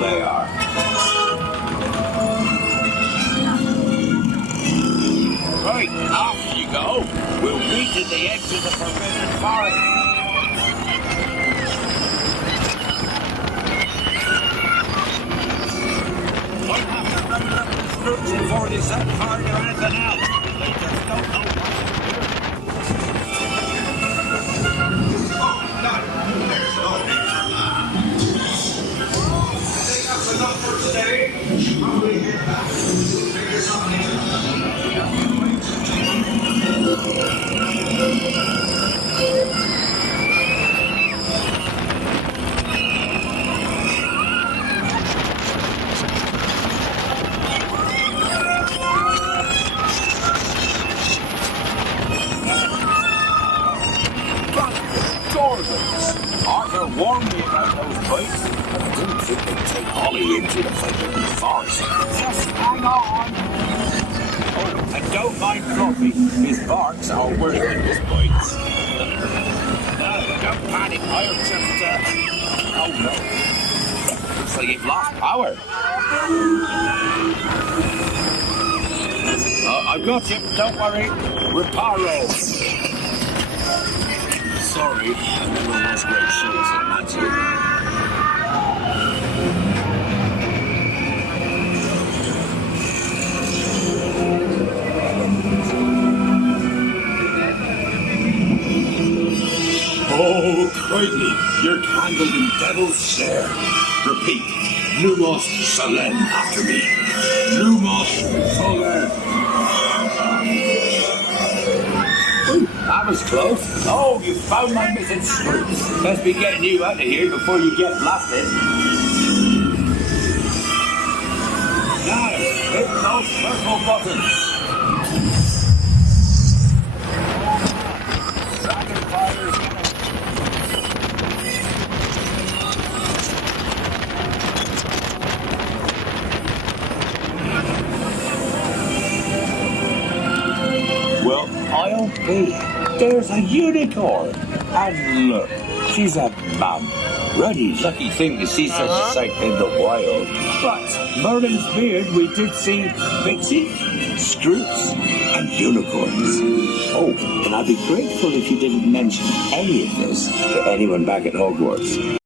beautiful they are. Right, off you go. We'll meet at the edge of the forbidden forest. I'll have to round up the Scrooge before they set fire to anything else. They just don't know what to do. Oh, no, there's no need for that. I think that's enough for today. We should probably head back and figure something out. Arthur warned me about those bikes, but I didn't think they'd take Ollie into the forbidden forest. Just hang on. Oh, and don't mind Fluffy. His barks are worse than his bites. No, don't panic. I'll just, oh no. Looks like you've lost power. I've got you. Don't worry. Reparo. Sorry, I never was great shoes at Matthew. Oh, crikey, you're tangled in devil's snare. Repeat, Lumos Solen after me. Lumos Solen. That was close. Oh, you found my missing screws. Best be getting you out of here before you get blasted. Now, hit those purple buttons. Dragon fire's gonna... Well, I'll be. There's a unicorn. And look, she's a mum. Ruddy lucky thing to see such a sight in the wild. But Merlin's beard, we did see Pixie, Scroots, and unicorns. Oh, and I'd be grateful if you didn't mention any of this to anyone back at Hogwarts.